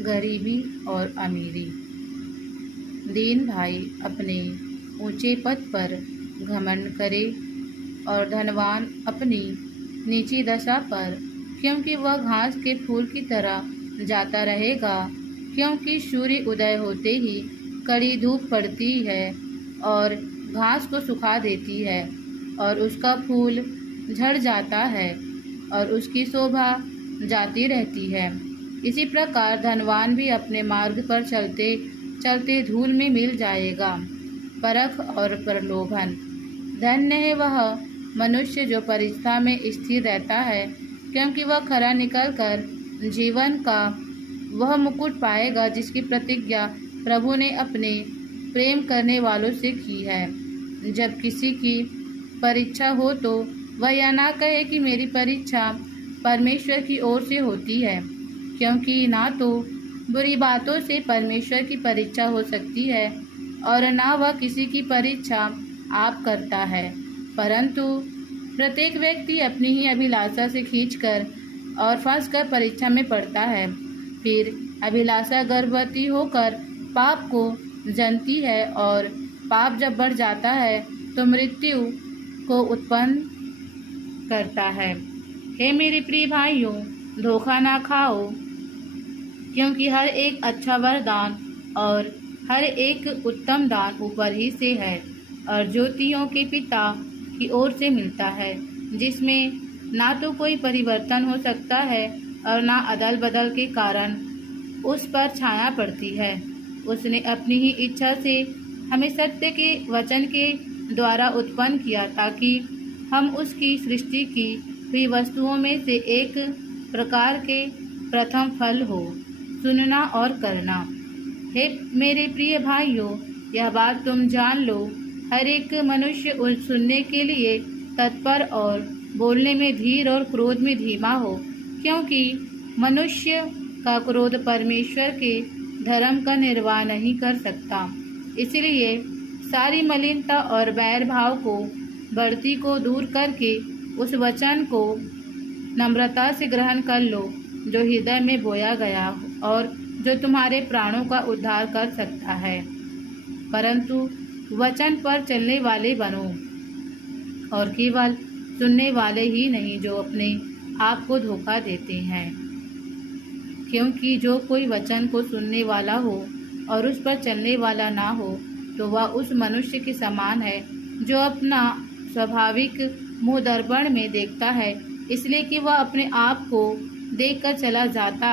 गरीबी और अमीरी। दीन भाई अपने ऊंचे पद पर घमंड करे और धनवान अपनी नीची दशा पर, क्योंकि वह घास के फूल की तरह जाता रहेगा, क्योंकि सूर्य उदय होते ही कड़ी धूप पड़ती है और घास को सुखा देती है और उसका फूल झड़ जाता है और उसकी शोभा जाती रहती है। इसी प्रकार धनवान भी अपने मार्ग पर चलते चलते धूल में मिल जाएगा। परख और प्रलोभन। धन्य है वह मनुष्य जो परीक्षा में स्थिर रहता है, क्योंकि वह खरा निकलकर जीवन का वह मुकुट पाएगा जिसकी प्रतिज्ञा प्रभु ने अपने प्रेम करने वालों से की है। जब किसी की परीक्षा हो तो वह यह ना कहे कि मेरी परीक्षा परमेश्वर की ओर से होती है, क्योंकि ना तो बुरी बातों से परमेश्वर की परीक्षा हो सकती है और ना वह किसी की परीक्षा आप करता है, परंतु प्रत्येक व्यक्ति अपनी ही अभिलाषा से खींचकर और फंसकर परीक्षा में पड़ता है। फिर अभिलाषा गर्भवती होकर पाप को जनती है और पाप जब बढ़ जाता है तो मृत्यु को उत्पन्न करता है। हे मेरे प्रिय भाइयों, धोखा ना खाओ, क्योंकि हर एक अच्छा वरदान और हर एक उत्तम दान ऊपर ही से है और ज्योतियों के पिता की ओर से मिलता है, जिसमें ना तो कोई परिवर्तन हो सकता है और ना अदल बदल के कारण उस पर छाया पड़ती है। उसने अपनी ही इच्छा से हमें सत्य के वचन के द्वारा उत्पन्न किया, ताकि हम उसकी सृष्टि की हुई वस्तुओं में से एक प्रकार के प्रथम फल हो। सुनना और करना। हे मेरे प्रिय भाइयों, यह बात तुम जान लो, हर एक मनुष्य सुनने के लिए तत्पर और बोलने में धीर और क्रोध में धीमा हो, क्योंकि मनुष्य का क्रोध परमेश्वर के धर्म का निर्वाह नहीं कर सकता। इसलिए सारी मलिनता और बैर भाव को बढ़ती को दूर करके उस वचन को नम्रता से ग्रहण कर लो जो हृदय में बोया गया और जो तुम्हारे प्राणों का उद्धार कर सकता है। परंतु वचन पर चलने वाले बनो और केवल सुनने वाले ही नहीं जो अपने आप को धोखा देते हैं, क्योंकि जो कोई वचन को सुनने वाला हो और उस पर चलने वाला ना हो तो वह उस मनुष्य के समान है जो अपना स्वाभाविक मुँह दर्पण में देखता है, इसलिए कि वह अपने आप को देखकर चला जाता